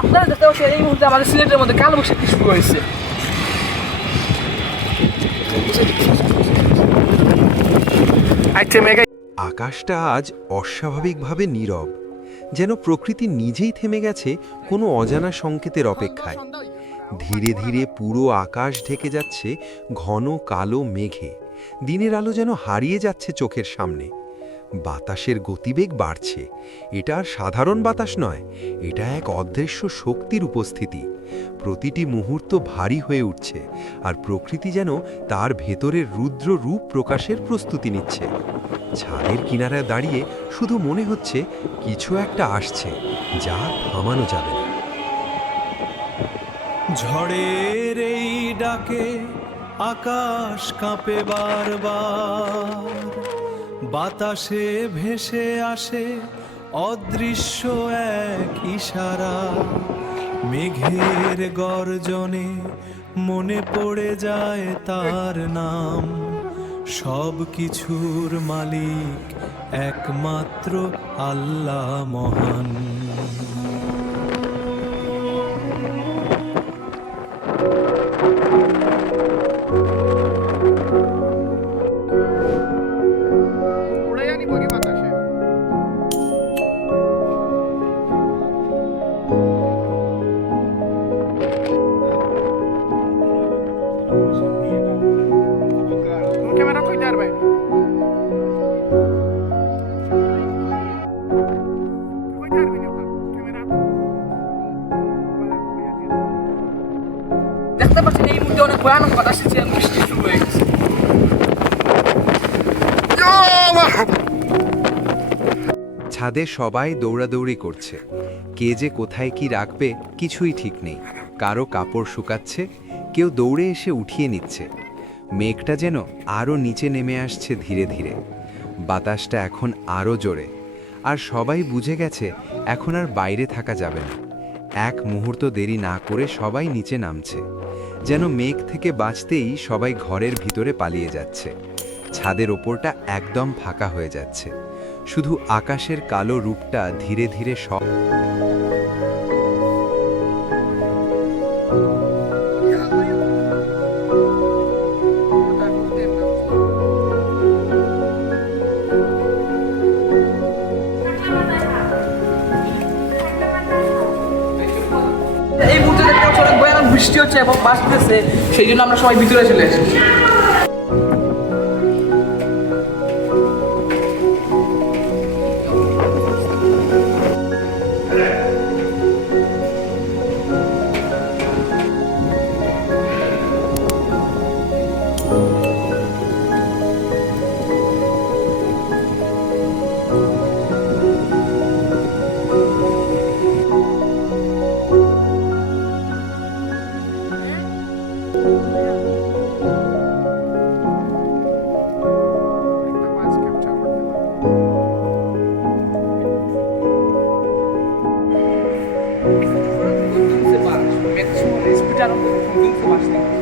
আপনারা দেখতে পাচ্ছেন এই মুহূর্তে আমাদের সিলেটের মধ্যে কালবৈশাখী শুরু হয়েছে। আকাশটা আজ অস্বাভাবিকভাবে নীরব, যেন প্রকৃতি নিজেই থেমে গেছে কোনো অজানা সংকেতের অপেক্ষায়। ধীরে ধীরে পুরো আকাশ ঢেকে যাচ্ছে ঘন কালো মেঘে। দিনের আলো যেন হারিয়ে যাচ্ছে চোখের সামনে। বাতাসের গতিবেগ বাড়ছে। এটা আর সাধারণ বাতাস নয়, এটা এক অদৃশ্য শক্তির উপস্থিতি। প্রতিটি মুহূর্ত ভারী হয়ে উঠছে, আর প্রকৃতি যেন তার ভেতরের রুদ্র রূপ প্রকাশের প্রস্তুতি নিচ্ছে। ছাদের কিনারায় দাঁড়িয়ে শুধু মনে হচ্ছে কিছু একটা আসছে, যা থামানো যাবে না। ঝড়ের এই ডাকে আকাশ কাঁপে বারবার, বাতাসে ভেসে আসে অদৃশ্য এক ইশারা। মেঘের গর্জনে মনে পড়ে যায় তার নাম। সব কিছুর মালিক একমাত্র আল্লাহ মহান। ক্যামেরা কই দাঁড়াবে? দেখতে পাচ্ছেন এই মুহূর্তে অনেক ভয়ানক বাতাস এসেছে, বৃষ্টি শুরু হয়ে গেছে। ছাদে সবাই দৌড়াদৌড়ি করছে। কে যে কোথায় কি রাখবে কিছুই ঠিক নেই। কারো কাপড় শুকাচ্ছে, কেউ দৌড়ে এসে উঠিয়ে নিচ্ছে। মেঘটা যেন আরও নিচে নেমে আসছে ধীরে ধীরে। বাতাসটা এখন আরও জোরে, আর সবাই বুঝে গেছে এখন আর বাইরে থাকা যাবে না। এক মুহূর্ত দেরি না করে সবাই নিচে নামছে, যেন মেঘ থেকে বাঁচতেই সবাই ঘরের ভিতরে পালিয়ে যাচ্ছে। ছাদের ওপরটা একদম ফাঁকা হয়ে যাচ্ছে, শুধু আকাশের কালো রূপটা ধীরে ধীরে সব। এই মুহূর্তে দেখতে পাচ্ছি অনেক ভয়ানক বৃষ্টি হচ্ছে এবং বাঁচতেছে, সেই জন্য আমরা সবাই ভিতরে চলে এসেছি। Maximum speed around 15 to